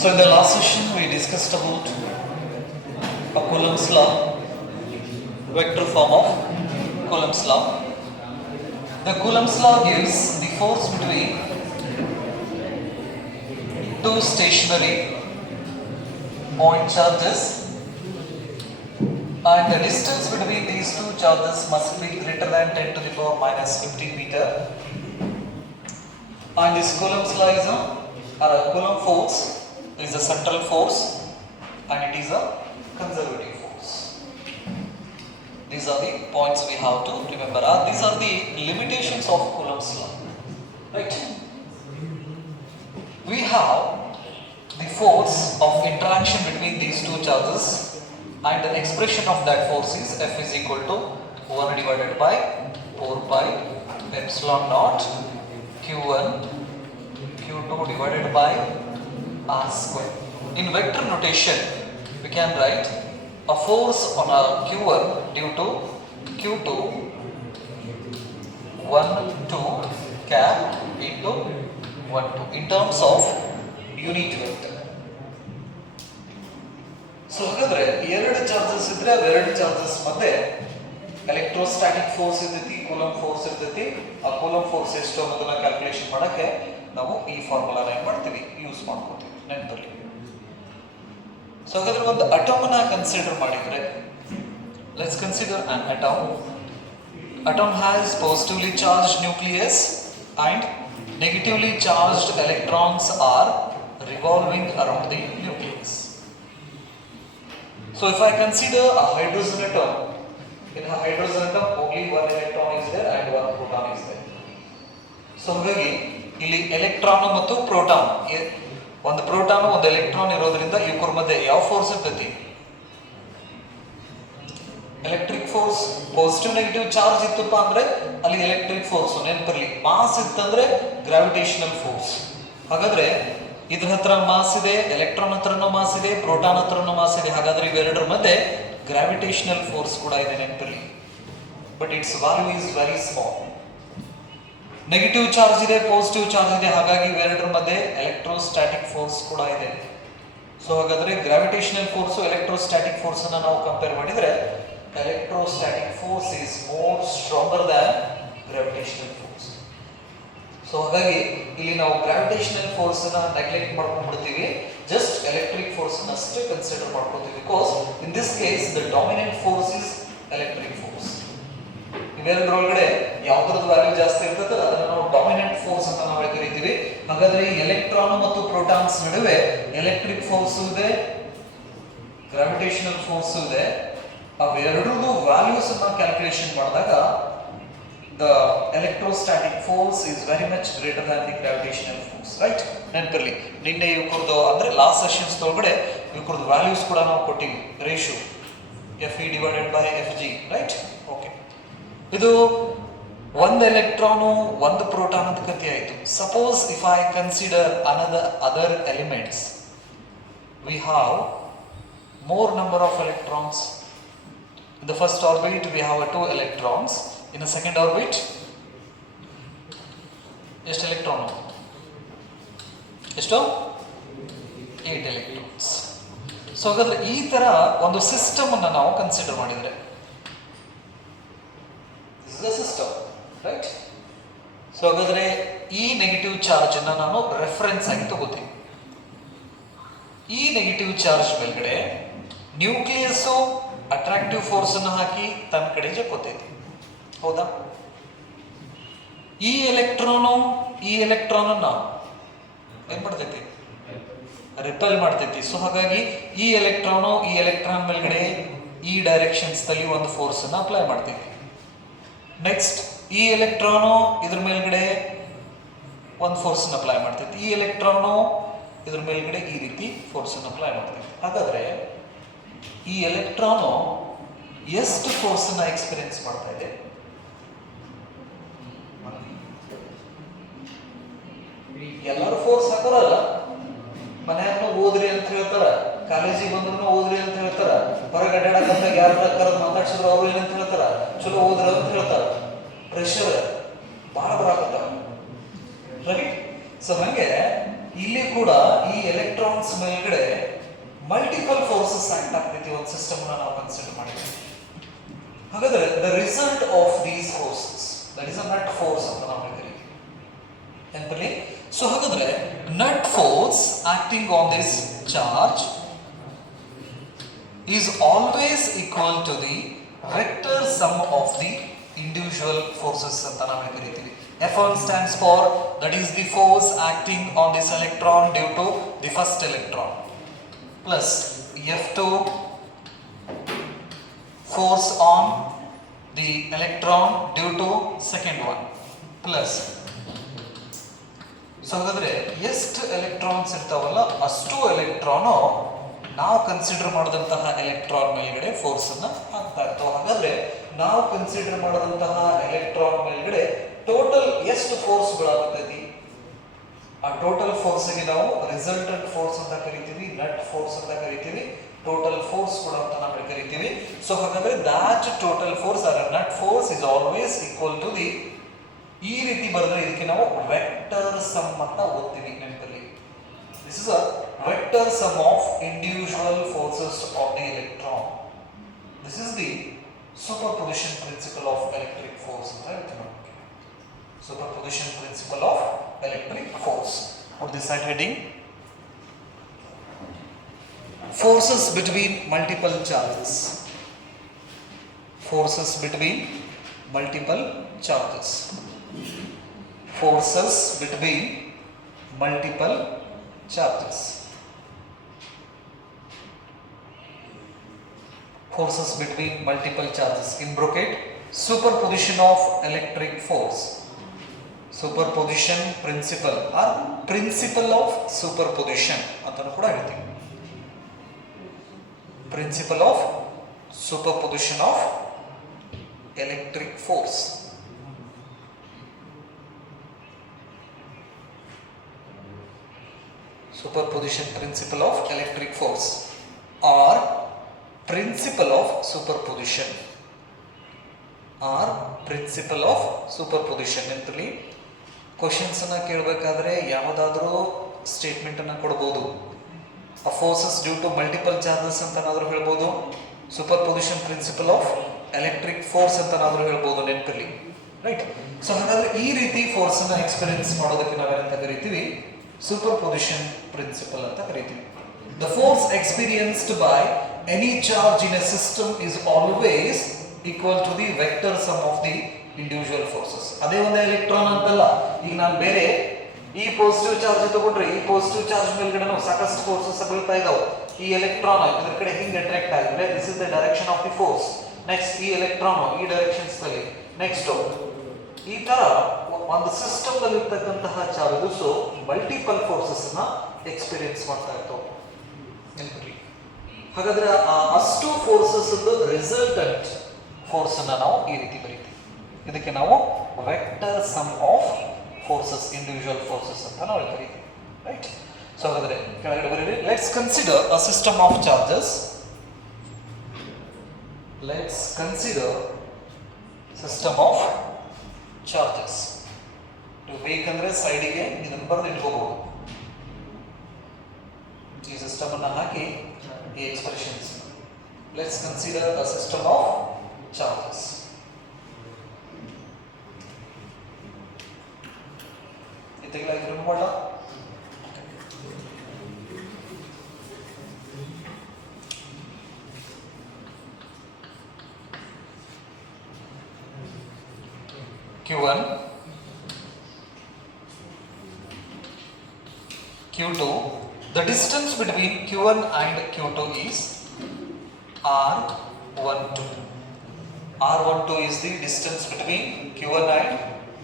So in the last session we discussed about a Coulomb's law, vector form of Coulomb's law. The Coulomb's law gives the force between two stationary point charges, and the distance between these two charges must be greater than 10 to the power minus 15 meter. And this Coulomb's law is a Coulomb force is a central force and it is a conservative force. These are the points we have to remember. These are the limitations of Coulomb's law. Right? We have the force of interaction between these two charges, and the expression of that force is F is equal to 1 divided by 4 pi epsilon naught Q1 Q2 divided by R square. In vector notation, we can write a force on a Q1 due to Q2 1 2 cap into 1 2 in terms of unit vector. So ಹಾಗಾದ್ರೆ ಎರಡು ಚಾರ್ಜಸ್ ಇದ್ರೆ ಎರಡು ಚಾರ್ಜಸ್ ಮಧ್ಯೆ electrostatic force ಇರ್ತೈತಿ, coulomb force ಇರ್ತೈತಿ. ಆ coulomb force ಎಷ್ಟು ಅನ್ನೋದನ್ನ ಕ್ಯಾಲ್ಕುಲೇಷನ್ ಮಾಡಕ್ಕೆ ನಾವು ಈ ಫಾರ್ಮುಲಾನ ಏನ್ ಮಾಡ್ತೀವಿ, ಯೂಸ್ ಮಾಡ್ಕೊತೀವಿ, ನೆನಪಲ್ಲಿ. ಸೊ ಹಾಗಾದ್ರೆ ಒಂದು ಅಟೋಮನ್ನ ಕನ್ಸಿಡರ್ ಮಾಡಿದ್ರೆ, let's consider an atom. Atom has positively charged nucleus and negatively charged electrons are revolving around the nucleus. So if I consider a hydrogen atom, in a hydrogen atom only one electron is there and one proton is there. So ಹಾಗಾಗಿ ಇಲ್ಲಿ ಎಲೆಕ್ಟ್ರಾನ್ ಮತ್ತು ಪ್ರೋಟಾನ್, ಒಂದು ಪ್ರೋಟಾನ್ ಒಂದು ಎಲೆಕ್ಟ್ರಾನ್ ಇರೋದ್ರಿಂದ ಇವ್ರ ಮಧ್ಯೆ ಯಾವ ಫೋರ್ಸ್ ಇರ್ತೈತಿ? Electric force. Positive negative charge ಇತ್ತಪ್ಪ ಅಂದ್ರೆ ಅಲ್ಲಿ ಎಲೆಕ್ಟ್ರಿಕ್ ಫೋರ್ಸ್ ನೆನಪಿರ್ಲಿ. ಮಾಸ್ ಇತ್ತಂದ್ರೆ ಗ್ರಾವಿಟೇಷನಲ್ ಫೋರ್ಸ್. ಹಾಗಾದ್ರೆ ಇದ್ರ ಹತ್ರ ಮಾಸ್ ಇದೆ, ಎಲೆಕ್ಟ್ರಾನ್ ಹತ್ರನೂ ಮಾಸ್ ಇದೆ, ಪ್ರೋಟಾನ್ ಹತ್ರನೂ ಮಾಸ್ ಇದೆ. ಹಾಗಾದ್ರೆ ಇವೆರಡರ ಮಧ್ಯೆ ಗ್ರಾವಿಟೇಷನಲ್ ಫೋರ್ಸ್ ಕೂಡ ಇದೆ, ನೆನಪಿರ್ಲಿ. But its value is very small. Negative charge ಇದೆ, ಪಾಸಿಟಿವ್ ಚಾರ್ಜ್ ಇದೆ, ಹಾಗಾಗಿ ಇವೆರಡರ ಮಧ್ಯೆ ಎಲೆಕ್ಟ್ರೋಸ್ಟಾಟಿಕ್ ಫೋರ್ಸ್ ಕೂಡ ಇದೆ. ಸೊ ಹಾಗಾದ್ರೆ ಗ್ರಾವಿಟೇಷನಲ್ ಫೋರ್ಸ್ ಎಲೆಕ್ಟ್ರೋಸ್ಟಾಟಿಕ್ ಫೋರ್ಸ್ ಅನ್ನ ನಾವು ಕಂಪೇರ್ ಮಾಡಿದ್ರೆ electrostatic force is more stronger than gravitational force. So ಹಾಗಾಗಿ ಇಲ್ಲಿ ನಾವು ಗ್ರಾವಿಟೇಷನಲ್ ಫೋರ್ಸ್ ಅನ್ನ ನೆಗ್ಲೆಕ್ಟ್ ಮಾಡ್ಕೊಂಡ್ಬಿಡ್ತೀವಿ, ಜಸ್ಟ್ ಎಲೆಕ್ಟ್ರಿಕ್ ಫೋರ್ಸ್ ಅನ್ನ ಅಷ್ಟೇ ಕನ್ಸಿಡರ್ ಮಾಡ್ಕೊತೀವಿ. Because in this case the dominant force is electric force. ಇವೆರಡರೊಳಗಡೆ ಯಾವ್ದ್ರದ್ದು ವ್ಯಾಲ್ಯೂ ಜಾಸ್ತಿ ಇರ್ತದೆ ಅದನ್ನ ನಾವು ಡಾಮಿನೆಂಟ್ ಫೋರ್ಸ್ ಅಂತ ನಾವು ಕರಿತೀವಿ. ಹಾಗಾದ್ರೆ ಈ ಎಲೆಕ್ಟ್ರಾನ್ ಮತ್ತು ಪ್ರೋಟಾನ್ಸ್ ನಡುವೆ ಎಲೆಕ್ಟ್ರಿಕ್ ಫೋರ್ಸ್ ಇದೆ, ಗ್ರಾವಿಟೇಷನಲ್ ಫೋರ್ಸ್ ಇದೆ. ಅವೆರಡರದ್ದು ವ್ಯಾಲ್ಯೂಸ್ ಅನ್ನ ಕ್ಯಾಲ್ಕುಲೇಷನ್ ಮಾಡಿದಾಗ the electrostatic force is very much greater than the gravitational force, right? ನೆನಪಿರಲಿ, ನಿನ್ನೆ ಇವ್ರದ್ದು ಅಂದ್ರೆ ಲಾಸ್ಟ್ ಸೆಷನ್ಸ್ ಒಳಗಡೆ ಇವ್ರದ್ದು ವ್ಯಾಲ್ಯೂಸ್ ಕೂಡ ನಾವು ಕೊಟ್ಟಿವಿ, ratio FE divided by FG, right? Okay, ಇದು ಒಂದು ಎಲೆಕ್ಟ್ರಾನು ಒಂದು ಪ್ರೋಟಾನ್ ಅಂತ ಕಥೆ ಆಯಿತು. Suppose if I consider other elements, we have more number of electrons. In the first orbit we have 2 electrons. In the second orbit ಎಷ್ಟು ಎಲೆಕ್ಟ್ರಾನ್? ಎಷ್ಟು? 8 electrons. So ಹಾಗಾದ್ರೆ ಈ ತರ ಒಂದು ಸಿಸ್ಟಮ್ ಅನ್ನ ನಾವು ಕನ್ಸಿಡರ್ ಮಾಡಿದ್ರೆ, this is a system, right? So ಹಾಗಾದ್ರೆ ಈ ನೆಗೆಟಿವ್ ಚಾರ್ಜ್ ಅನ್ನ ನಾನು ರೆಫರೆನ್ಸ್ ಆಗಿ ತಗೋತೀನಿ. ಈ ನೆಗೆಟಿವ್ ಚಾರ್ಜ್ ಮೇಲ್ಗಡೆ ನ್ಯೂಕ್ಲಿಯಸ್ ಅಟ್ರಾಕ್ಟಿವ್ ಫೋರ್ಸ್ ಅನ್ನು ಹಾಕಿ ತನ್ನ ಕಡೆ ಜಕ್ಕೋತೈತಿ, ಹೌದಾ? ಈ ಎಲೆಕ್ಟ್ರಾನ್ ಅನ್ನ ಏನ್ ಮಾಡ್ತೈತಿ? ರಿಪೆಲ್ ಮಾಡ್ತೈತಿ. ಸೊ ಹಾಗಾಗಿ ಈ ಎಲೆಕ್ಟ್ರಾನ್ ಮೇಲ್ಗಡೆ ಈ ಡೈರೆಕ್ಷನ್ಸ್ ದಲ್ಲಿ ಒಂದು ಫೋರ್ಸ್ ಅನ್ನ ಅಪ್ಲೈ ಮಾಡ್ತೈತಿ. ನೆಕ್ಸ್ಟ್ ಈ ಎಲೆಕ್ಟ್ರಾನು ಇದ್ರ ಮೇಲ್ಗಡೆ ಒಂದು ಫೋರ್ಸ್ ಅನ್ನ ಅಪ್ಲೈ ಮಾಡ್ತೈತಿ. ಈ ಎಲೆಕ್ಟ್ರಾನು ಇದ್ರ ಮೇಲ್ಗಡೆ ಈ ರೀತಿ ಫೋರ್ಸ್ ಅನ್ನು ಅಪ್ಲೈ ಮಾಡ್ತೈತಿ. ಹಾಗಾದ್ರೆ ಈ ಎಲೆಕ್ಟ್ರಾನು ಎಷ್ಟು ಫೋರ್ಸ್ ಅನ್ನ ಎಕ್ಸ್ಪೀರಿಯನ್ಸ್ ಮಾಡ್ತಾ ಇದೆ? ಎಲ್ಲರೂ ಫೋರ್ಸ್ ಹಾಕೋರಲ್ಲ, ಮನೆಯವ್ರನ್ನ ಓದ್ರಿ ಅಂತ ಹೇಳ್ತಾರ, ಕಾಲೇಜಿಗೆ ಬಂದ್ರು ಓದ್ರಿ ಅಂತ ಹೇಳ್ತಾರ, ಹೊರಗೆ ಅಡ್ಡಾಡಕಂತ ಯಾರ ಕರೆದು ಮಾತಾಡ್ಸಿದ್ರು ಅವ್ರು ಏನಂತ ಹೇಳ್ತಾರ, ಚಲೋ ಓದ್ರ ಅಂತ ಹೇಳ್ತಾರ. ಪ್ರೆಷರ್ ಭಾಳ ಬರಾಕತ್ತ, ರೈಟ್? ಸೊ ಹಂಗೆ ಇಲ್ಲಿ ಕೂಡ ಈ ಎಲೆಕ್ಟ್ರಾನ್ಸ್ ಮೇಲ್ಗಡೆ ಮಲ್ಟಿಪಲ್ ಫೋರ್ಸಸ್ ಆಕ್ಟ್ ಆಗ್ತೈತಿ ಒಂದು ಸಿಸ್ಟಮ್ ನಾವು ಕನ್ಸಿಡರ್ ಮಾಡಿದ್ವಿ. ಹಾಗಾದ್ರೆ the result of these forces that is a nut force ಅಂತ ನಾವು ಕರೀತೀವಿ ನೆನಪಲ್ಲಿ. ಸೊ ಹಾಗಾದ್ರೆ nut force acting on this charge is always equal to the vector sum of the individual forces anta ನಾವು ಕರೀತೀವಿ. F1 stands for that is the force acting on this electron due to the first electron, plus F2 force on the electron due to second one, plus so ಹಾಗಾದ್ರೆ ಎಷ್ಟು ಎಲೆಕ್ಟ್ರಾನ್ಸ್ ಇರ್ತಾವಲ್ಲ ಅಷ್ಟು ಎಲೆಕ್ಟ್ರಾನು ನಾವು ಕನ್ಸಿಡರ್ ಮಾಡಿದಂತಹ ಎಲೆಕ್ಟ್ರಾನ್ ಮೇಲ್ಗಡೆ ಫೋರ್ಸ್ ಅನ್ನ ಹಾಕ್ತಾ ಇರ್ತಾವೆ. ಹಾಗಾದ್ರೆ ನಾವು ಕನ್ಸಿಡರ್ ಮಾಡಿದಂತಹ ಎಲೆಕ್ಟ್ರಾನ್ ಮೇಲ್ಗಡೆ ಟೋಟಲ್ ಎಷ್ಟು ಫೋರ್ಸ್ ಗಳಾಗ್ತೈತಿ, ಆ ಟೋಟಲ್ ಫೋರ್ಸ್ ಗೆ ನಾವು ರಿಸಲ್ಟೆಂಟ್ ಫೋರ್ಸ್ ಅಂತ ಕರಿತೀವಿ, ನಟ್ ಫೋರ್ಸ್ ಅಂತ ಕರಿತೀವಿ, ಟೋಟಲ್ ಫೋರ್ಸ್ ಕೂಡ ಅಂತ ನಾವು ಕರಿತೀವಿ. ಸೊ ಹಾಗಾದ್ರೆ that total force or net force is always equal to the, ಈ ರೀತಿ ಬರೆದ್ರೆ ಇದಕ್ಕೆ ನಾವು ವೆಕ್ಟರ್ ಸಮ್ ಅಂತ ಓದ್ತೀವಿ ನೆನಪಲ್ಲಿ. This is a vector sum of individual forces of the electron. This is the superposition principle of electric force. Superposition principle of electric force. Put this side heading. Forces between multiple charges. Forces between multiple charges. Forces between multiple charges. Forces between multiple charges. In bracket, superposition of electric force. Superposition principle or principle of superposition ಅಂತನೂ ಕೂಡ ಹೇಳ್ತೀವಿ. Principle of superposition of electric force. Superposition principle of electric force or principle of superposition or principle of superposition ಅಂತಲ್ಲಿ ಕ್ವಶನ್ಸ್ ಅನ್ನ ಕೇಳಬೇಕಾದ್ರೆ ಯಾವುದಾದ್ರೂ ಸ್ಟೇಟ್ಮೆಂಟ್ ಅನ್ನ ಕೊಡಬಹುದು. a forces due to multiple charges ಅಂತನಾದ್ರೂ ಹೇಳ್ಬೋದು, superposition principle of electric force ಅಂತನಾದ್ರೂ ಹೇಳ್ಬೋದು ನೆನಪಲ್ಲಿ, ರೈಟ್. ಸೊ ಹಾಗಾದ್ರೆ ಈ ರೀತಿ ಫೋರ್ಸ್ ಅನ್ನ ಎಕ್ಸ್ಪೀರಿಯನ್ಸ್ ಮಾಡೋದಕ್ಕೆ ನಾವೇನಂತ ಕರಿತೀವಿ, superposition principle anta karithili. The force experienced by any charge in a system is always equal to the vector sum of the individual forces. ಅದೇ ಒಂದು ಎಲೆಕ್ಟ್ರಾನ್ ಅಂತಲ್ಲ, ಈಗ ನಾನು ಬೇರೆ ಈ ಪಾಸಿಟಿವ್ ಚಾರ್ಜ್ ತಗೊಂಡ್ರೆ ಈ ಪಾಸಿಟಿವ್ ಚಾರ್ಜ್ ಮೇಲ್ಗಡೆ ಸಾಕಷ್ಟು ಫೋರ್ಸಸ್ ಬೀಳ್ತಾ ಇದಾವೆ. ಈ ಎಲೆಕ್ಟ್ರಾನ್ ಇದರ ಕಡೆ ಹಿಂಗೆ ಅಟ್ರಾಕ್ಟ್ ಆಗಿದ್ರೆ this is the direction of the force. Next ಈ ಎಲೆಕ್ಟ್ರಾನ್ ಈ ಡೈರೆಕ್ಷನ್ಸ್ ನಲ್ಲಿ, ನೆಕ್ಸ್ಟ್ ಈ ತರ ಒಂದು ಸಿಸ್ಟಮ್ ನಲ್ಲಿ ಇರ್ತಕ್ಕಂತಹ ಚಾರ್ಜಸ್ ಮಲ್ಟಿಪಲ್ ಫೋರ್ಸಸ್ ನ ಎಕ್ಸ್ಪೀರಿಯನ್ಸ್ ಮಾಡ್ತಾ ಇರ್ತಾವೆ. ಹಾಗಾದ್ರೆ ಅಷ್ಟು ಫೋರ್ಸಸ್ ರಿಸಲ್ಟೆಂಟ್ ಫೋರ್ಸ್ ಅನ್ನ ನಾವು ಈ ರೀತಿ ಬರೀತೀವಿ. ಇದಕ್ಕೆ ನಾವು vector sum of forces, individual forces ಅಂತ ನಾವು ಕರೀತೀವಿ, ರೈಟ್. ಸೊ ಹಾಗಾದ್ರೆ ಕೆಳಗಡೆ ಬರೀರಿ. Let's consider a system of charges. Let's consider system of charges. ಬೇಕಂದ್ರೆ ಸೈಡಿಗೆ ಇದನ್ನು ಬರೆದು ಇಟ್ಕೋಬಹುದು. ಈ ಸಿಸ್ಟಮ್ ಅನ್ನ ಹಾಕಿ ಈ expressions. Let's consider a system of charges. ಇದೆಲ್ಲ ನೋಡೋಣ. Q1, Q2. The distance between Q1 and Q2 is R12. R12 is the distance between Q1 and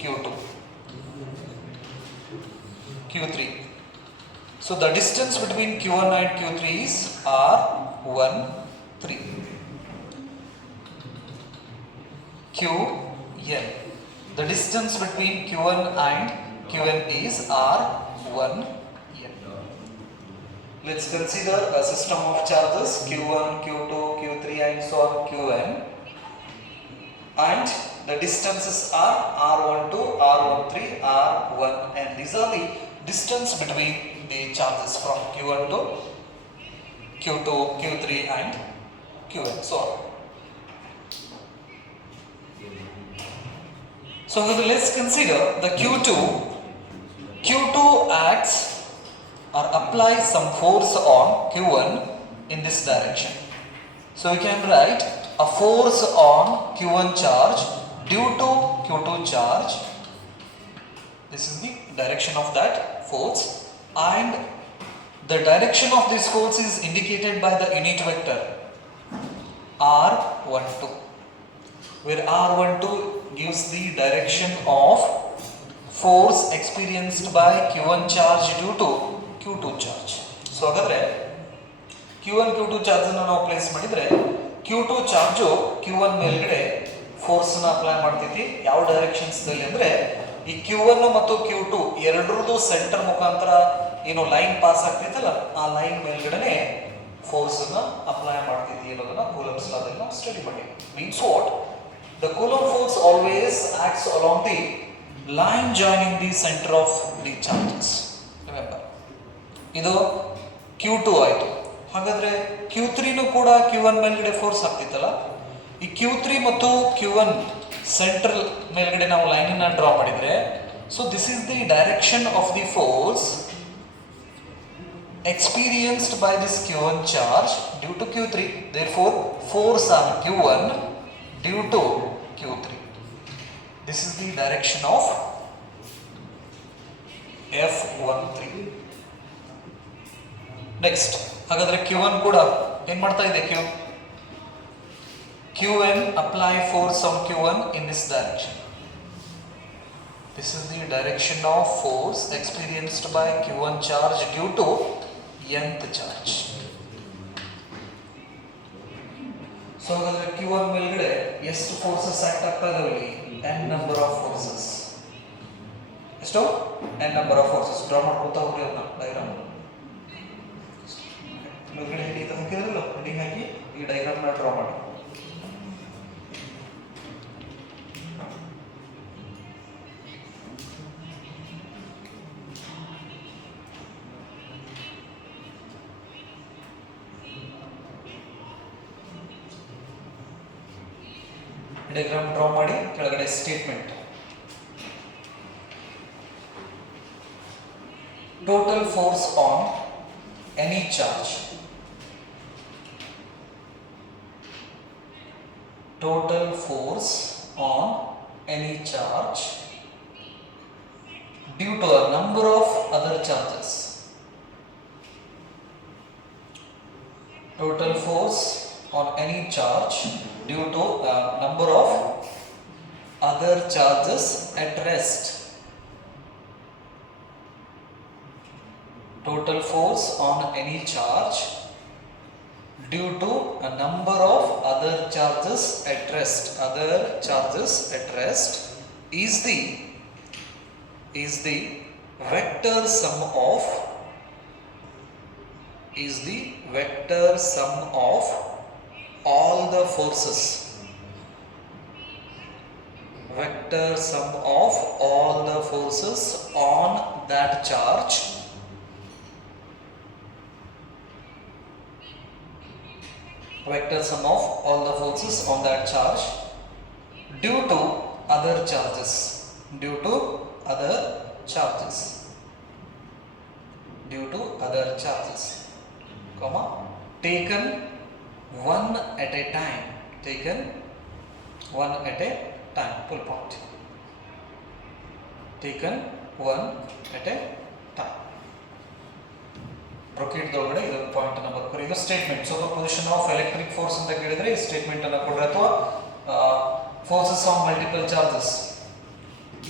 Q2. Q3. So the distance between Q1 and Q3 is R13. Qn. The distance between Q1 and Qn is R1n. Let's consider a system of charges Q1, Q2, Q3 and so on Qn, and the distances are R12, R13, R1n. These are the distance between the charges from Q1 to Q2, Q3 and Qn, so on. So let's consider the Q2. Q2 acts or applies some force on Q1 in this direction. So we can write a force on Q1 charge due to Q2 charge. This is the direction of that force, and the direction of this force is indicated by the unit vector R12, where R12 gives the direction of force experienced by Q1 charge due to Q2 charge. So ಹಾಗಾದ್ರೆ Q1 Q2 charge ಅನ್ನು ನಾವು ಪ್ಲೇಸ್ ಮಾಡಿದ್ರೆ Q2 charge Q1 ಮೇಲ್ಗಡೆ ಫೋರ್ಸ್ ನ ಅಪ್ಲೈ ಮಾಡ್ತೈತಿ. ಯಾವ ಡೈರೆಕ್ಷನ್ಸ್ ದಲ್ಲಿ ಅಂದ್ರೆ ಈ Q1 ಮತ್ತು Q2 ಎರಡರದ್ದು ಸೆಂಟರ್ ಮುಖಾಂತರ ಏನು ಲೈನ್ ಪಾಸ್ ಆಗ್ತೈತಲ್ಲ, ಆ ಲೈನ್ ಮೇಲ್ಗಡೆನೆ ಫೋರ್ಸ್ ನ ಅಪ್ಲೈ ಮಾಡ್ತೈತಿ ಅನ್ನೋದನ್ನ ಕೂಲಂಬ್ಸ್ ಲಾ ದಲ್ಲಿ ನಾವು ಸ್ಟಡಿ ಮಾಡಿದ್ವಿ. Means what? The Coulomb force always acts along the line joining the center of the charges. Remember, ಇದು Q2 ಆಯಿತು. ಹಾಗಾದ್ರೆ Q3 ಕೂಡ Q1 ಮೇಲ್ಗಡೆ ಫೋರ್ಸ್ ಆಗ್ತಿತ್ತಲ್ಲ, ಈ Q3 ಮತ್ತು Q1 ಸೆಂಟ್ರಲ್ ಮೇಲ್ಗಡೆ ನಾವು ಲೈನ್ ಅನ್ನು ಡ್ರಾ ಮಾಡಿದ್ರೆ, so this is the direction of the force experienced by this Q1 charge due to Q3. Therefore, force on Q1 due to Q3. This is the direction of F13. Next, ಹಾಗಾದ್ರೆ Q1 ಕೂಡ ಏನು ಮಾಡ್ತಾ ಇದೆ? Qn apply force on Q1 in this direction. This is the direction of force experienced by Q1 charge due to nth charge. So ಹಾಗಾದ್ರೆ Q1 ಮೇಲ್ಗಡೆ ಎಷ್ಟು forces act ಆಗ್ತಾ ಇದಾವೆ? n number of forces. ಎಷ್ಟು? n number of forces. Draw ಮಾಡ್ಕೊತಾ ಹೋಗ್ರಿ ಅದನ್ನ ಡಯಾಗ್ರಾಮ್. ಮೇಲ್ಗಡೆ ಹೆಡಿಂಗ್ ಹಾಕಿದ್ರಲ್ಲ, ಹೆಡಿಂಗ್ ಹಾಕಿ ಈ ಡಯಾಗ್ರಾಮ್ ನ ಡ್ರಾ ಮಾಡಿ. ಡಯಾಗ್ರಾಮ್ ಡ್ರಾ ಮಾಡಿ ಕೆಳಗಡೆ statement. Total force on any charge. Total force on any charge due to a number of other charges. Total force on any charge due to a number of other charges at rest. Total force on any charge due to a number of other charges at rest. Other charges at rest is the vector sum of all the forces. Vector sum of all the forces on that charge vector sum of all the forces on that charge due to other charges. Due to other charges. Due to other charges. Comma, taken one at a time. Taken one at a time. Full point. Taken one at a time. Bracket ದೊಳಗಡೆ ಇದೊಂದು point ಅನ್ನು ಬರ್ತಾರೆ. ಇದು statement. Superposition of electric force ಅಂತ ಕೇಳಿದ್ರೆ ಈ statement ಅನ್ನು ಕೊಡ್ರೆ, ಅಥವಾ ಫೋರ್ಸಸ್ ಆನ್ ಮಲ್ಟಿಪಲ್ ಚಾರ್ಜಸ್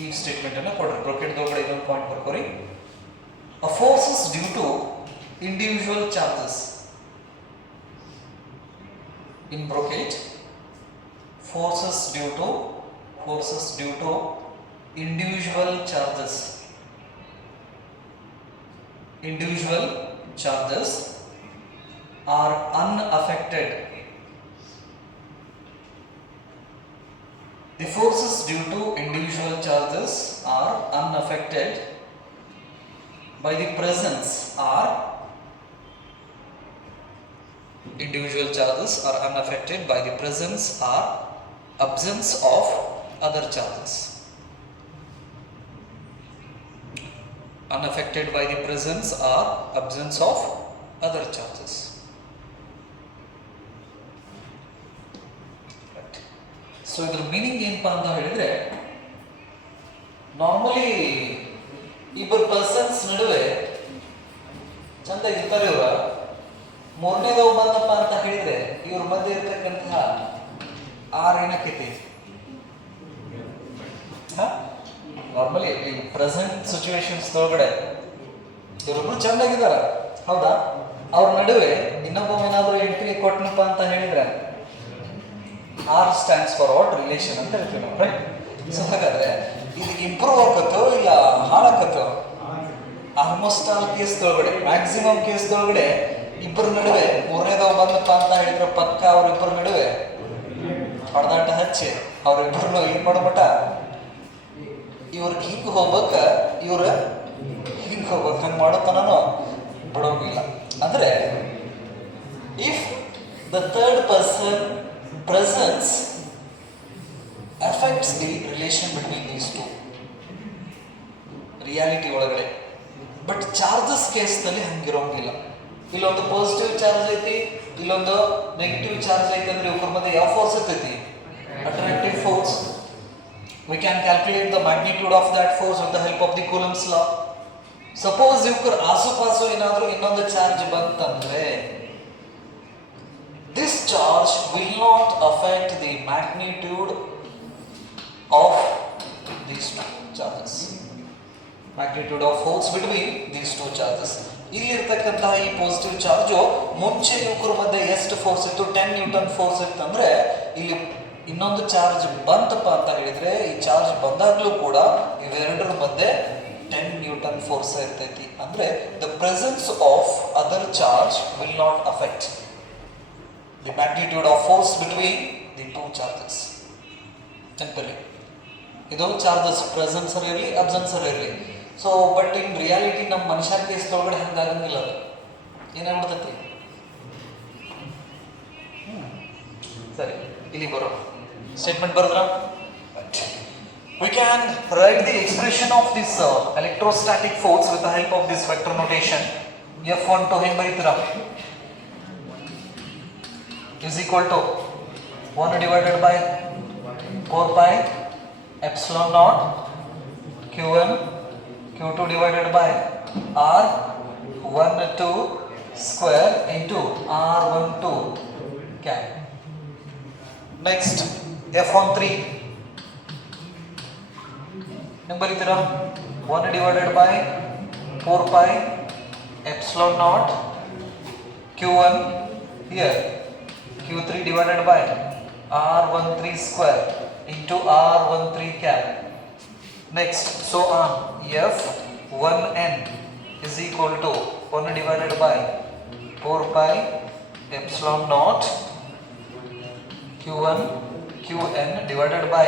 ಈ ಸ್ಟೇಟ್ಮೆಂಟ್ ಅನ್ನು ಕೊಡ್ರಿ. ಬ್ರೊಕೆಟ್ ದೊಳಗಡೆ ಇದೊಂದು ಪಾಯಿಂಟ್ ಬರ್ಕೋರಿ. A force is due to individual charges. In bracket, forces due to individual charges. Individual charges are unaffected. The forces due to individual charges are unaffected by the presence or individual charges are unaffected by the presence or absence of other charges. Unaffected by the presence or absence of other charges. Right. So ಇದರ ಮೀನಿಂಗ್ ಏನಪ್ಪಾ ಅಂತ ಹೇಳಿದ್ರೆ, ನಾರ್ಮಲಿ ಇಬ್ಬರು ಪರ್ಸನ್ಸ್ ನಡುವೆ ಚಂದ ಇರ್ತಾರೆ ಇವ್ರ, ಮೂರನೇದವ್ ಬಂದಪ್ಪ ಅಂತ ಹೇಳಿದ್ರೆ ಇವ್ರ ಮಧ್ಯೆ ಇರ್ತಕ್ಕಂತಹ ಆರ್ ಏನಕ್ಕೈತಿ, ನಾರ್ಮಲಿ ಈ ಪ್ರೆಸೆಂಟ್ ಸಿಚುವೇಶನ್ಸ್ ಒಳಗಡೆ ಇವರೊಬ್ರು ಚೆನ್ನಾಗಿದ್ದಾರ, ಹೌದಾ? ಅವ್ರ ನಡುವೆ ಇನ್ನೊಬ್ಬ ಏನಾದರೂ ಎಂಟ್ರಿ ಕೊಟ್ಟನಪ್ಪ ಅಂತ ಹೇಳಿದ್ರೆ R stands for what, relation ಅಂತ ಹೇಳ್ತೀವಿ ನಾವು, ರೈಟ್? ಸೊ ಹಾಗಾದ್ರೆ ಇದು ಇಂಪ್ರೂವ್ ಆಕತ್ತೋ ಇಲ್ಲ ಹಾಳಾಕತ್ತೋ? ಆಲ್ಮೋಸ್ಟ್ ಆಲ್ ಕೇಸ್ದೊಳಗಡೆ, ಮ್ಯಾಕ್ಸಿಮಮ್ ಕೇಸ್ದೊಳಗಡೆ ಇಬ್ಬರ ನಡುವೆ ಮೂರನೇದವ್ ಬಂದಪ್ಪ ಅಂತ ಹೇಳಿದ್ರೆ ಪಕ್ಕ ಅವ್ರಿಬ್ಬರ ನಡುವೆ ಹೊಡೆದಾಟ ಹಚ್ಚಿ ಅವ್ರಿಬ್ಬರನ್ನು ಏನ್ ಮಾಡ್ಬಿಟ್ಟ, ಇವ್ರಿಗೆ ಹಿಂಗೆ ಹೋಗ್ಬೇಕ, ಇವ್ರ ಹಿಂಗೆ ಹೋಗ್ಬೇಕು, ಹಂಗೆ ಮಾಡೋತನೂ ಬಿಡೋಗಿಲ್ಲ. ಅಂದ್ರೆ if the third person presence affects the relation between these two, reality ಒಳಗಡೆ. ಬಟ್ ಚಾರ್ಜಸ್ ಕೇಸ್ನಲ್ಲಿ ಹಂಗಿರೋಂಗಿಲ್ಲ. ಇಲ್ಲೊಂದು ಪಾಸಿಟಿವ್ ಚಾರ್ಜ್ ಐತಿ, ಇಲ್ಲೊಂದು ನೆಗೆಟಿವ್ ಚಾರ್ಜ್ ಐತಿ ಅಂದ್ರೆ ಇವ್ರ ಮಧ್ಯೆ ಯಾವ ಫೋರ್ಸ್ ಇರ್ತೈತಿ? Attractive force. We can calculate the magnitude of that force with the help of the Coulomb's law. Suppose ಇವ್ರ ಆಸುಪಾಸು ಏನಾದರೂ ಇನ್ನೊಂದು ಚಾರ್ಜ್ ಬಂತಂದ್ರೆ this charge will not affect the magnitude of these two charges. Magnitude of force between these two charges. ಇಲ್ಲಿರ್ತಕ್ಕಂತಹ ಈ positive charge ಮುಂಚೆ ಇವ್ರ ಮಧ್ಯೆ ಎಷ್ಟು ಫೋರ್ಸ್ ಇತ್ತು? 10 ನ್ಯೂಟನ್ ಫೋರ್ಸ್ ಇತ್ತಂದ್ರೆ ಇಲ್ಲಿ ಇನ್ನೊಂದು ಚಾರ್ಜ್ ಬಂತಪ್ಪ ಅಂತ ಹೇಳಿದ್ರೆ ಈ ಚಾರ್ಜ್ ಬಂದಾಗ್ಲೂ ಕೂಡ ಇವೆರಡರ ಮಧ್ಯೆ 10 ನ್ಯೂಟನ್ ಫೋರ್ಸ್ ಇರ್ತೈತಿ. ಅಂದ್ರೆ the presence of other charge will not affect the magnitude of force between the two charges. Simply idu charges presence ಇರಲಿ absence ಇರಲಿ. ಸೊ ಬಟ್ ಇನ್ ರಿಯಾಲಿಟಿ ನಮ್ಮ ಮನುಷ್ಯರ ಕೇಸ್ ಒಳಗಡೆ ಹಂಗಾಗಂಗಿಲ್ಲ. ಏನಾಗ್ಬಿಡ್ತೈತಿ? ಸರಿ, ಇಲ್ಲಿ ಬರೋ ಸ್ಟೇಟ್ಮೆಂಟ್ ಬರೋದ್ರ? We can write the expression of this electrostatic force with the help of this vector notation. F12 ಹೆಂಗ್ ಬರೀತೀರಾ? is equal to 1 divided by 4 pi epsilon naught q1 q2 divided by r12 square into r12 cap. Next f13 number itira 1 divided by 4 pi epsilon naught q1 here q3 divided by r13 square into r13 cap. Next, so on f1n is equal to 1 divided by 4 pi epsilon naught q1 qn divided by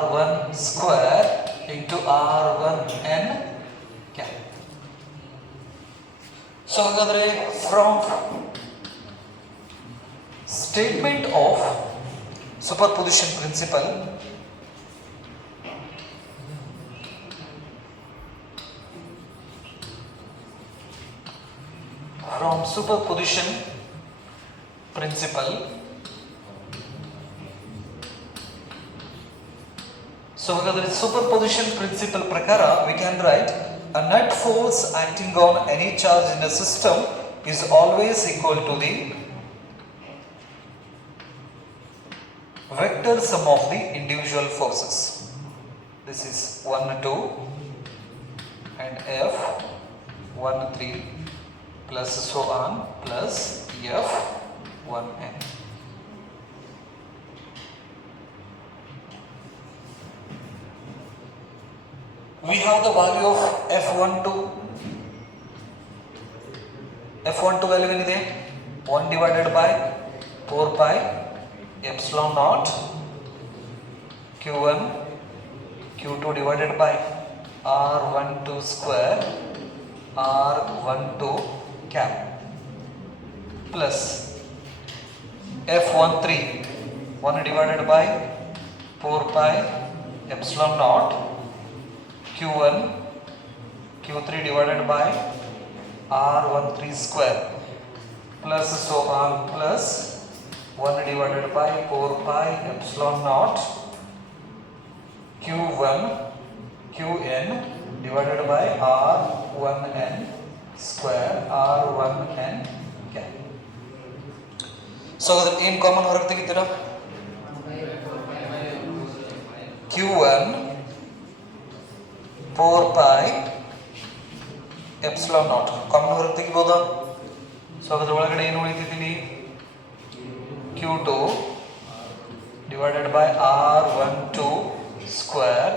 r1 square into r1n cap. So hagadre from statement of superposition principle, from superposition principle, so hagadre superposition principle prakara we can write a net force acting on any charge in a system is always equal to the vector sum of the individual forces. This is 1 2 and f 1 3 plus so on plus f 1 n. We have the value of f12. f12 value ಏನಿದೆ? 1 divided by 4 pi epsilon naught q1 q2 divided by r12 square R12 cap plus F13 1 divided by 4 pi epsilon naught Q1 Q3 divided by R13 square plus so on plus 1 divided by 4 pi epsilon naught Q1 Qn divided by R1n square R1n cap. So that in common ಹೊರಗೆ ತೆಗಿತೀರಾ Q1 4 pi epsilon naught common ಹೊರಗೆ ತೆಗಿಬೋದಾ? ಸೊ ಅದರ ಒಳಗಡೆ ಏನು ಉಳಿತಿದ್ದೀನಿ Q2 divided by R12 square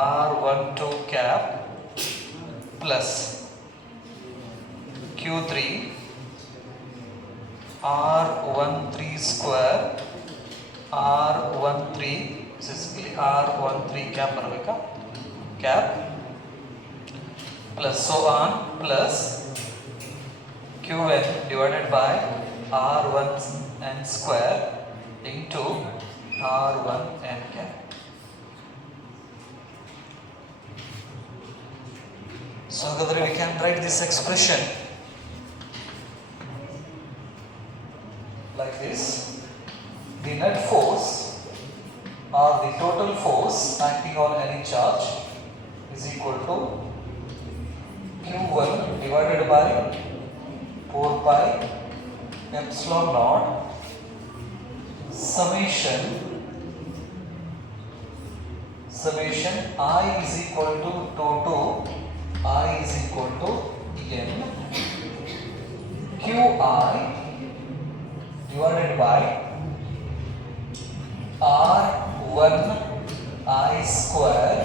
R12 cap plus Q3 R13 square R13 R13 cap ಬರಬೇಕಾ cap plus so on plus Qn divided by R1n square into R1n cap. So we can write this expression like this. The net force or the total force acting on any charge is equal to Q1 divided by 4 pi epsilon naught summation I is equal to 2 to I is equal to n Qi divided by R1 I square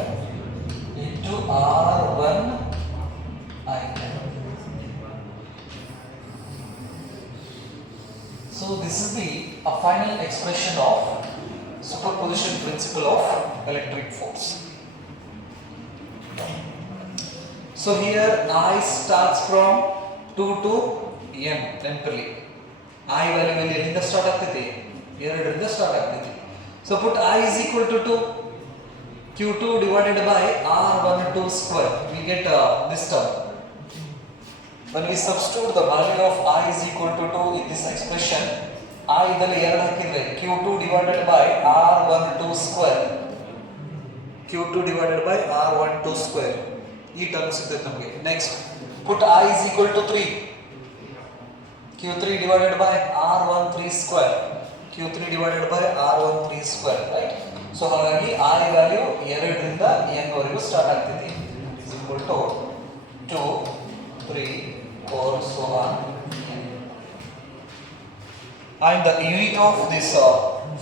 into R1 I cap. So this is the final expression of superposition principle of electric force. So here I starts from 2 to n temporarily. I value ಎಲ್ಲಿಂದ ಸ್ಟಾರ್ಟ್ ಆಗ್ತೈತಿ 2 ರಿಂದ ಸ್ಟಾರ್ಟ್ ಆಗ್ತೈತಿ. So put I is equal to 2 Q2 divided by R12 square. We get this term. When we substitute the value of I is equal to 2 in this expression, I ಇದರಲ್ಲಿ 2 ಹಾಕಿದ್ರೆ Q2 divided by R12 square Q2 divided by R12 square ಈ ಟರ್ಮ್ ಸಿಗುತ್ತೆ ನಮಗೆ. Next put I is equal to 3 Q3 divided by R13 square Q3 divided by R13 square, right? So ಹಾಗಾಗಿ I value 2 ರಿಂದ n ವರೆಗೂ ಸ್ಟಾರ್ಟ್ ಆಗ್ತಿದೆ is equal to 2 3 4 so on. And the unit of this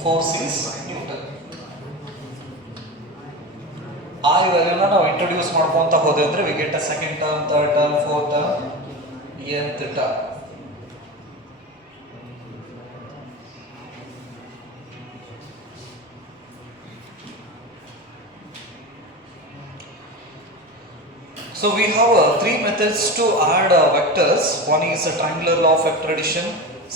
force is Newton. I value na ನಾವು ಇಂಟ್ರೊಡ್ಯೂಸ್ ಮಾಡ್ಕೊಂತ ಹೋದೆ ಅಂದ್ರೆ we get a second term, third term, fourth term, nth term. So we have three methods to add vectors. One is a triangular law of vector addition,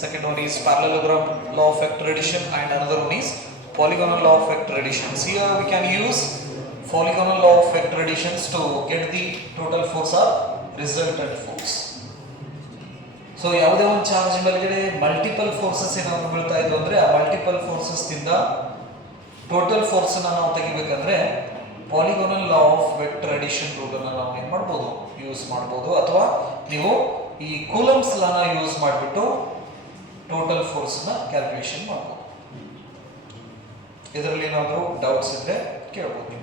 second one is parallelogram law of vector addition, and another one is polygonal law of vector addition. Here we can use polygonal law of vector additions to get the total force or resultant force. So ಯಾವುದೇ ಒಂದು ಚಾರ್ಜ್ ಮೇಲ್ಗಡೆ multiple forces ಏನಾದ್ರು ಬೀಳ್ತಾ ಇದ್ವು ಅಂದ್ರೆ ಆ multiple forces ದಿಂದ total force ಅನ್ನು ನಾವು ತೆಗಿಬೇಕಂದ್ರೆ polygonal law of vector addition rule ಅನ್ನು ನಾವು ಏನು ಮಾಡಬಹುದು ಯೂಸ್ ಮಾಡಬಹುದು ಅಥವಾ ನೀವು ಈ ಕೂಲಂಬ್ಸ್ ಲಾನ ಯೂಸ್ ಮಾಡಿಬಿಟ್ಟು ಟೋಟಲ್ ಫೋರ್ಸ್ ನ ಕ್ಯಾಲ್ಕುಲೇಷನ್ ಮಾಡಬಹುದು. ಇದರಲ್ಲಿ ಏನಾದರೂ ಡೌಟ್ಸ್ ಇದ್ರೆ ಕೇಳಬಹುದು.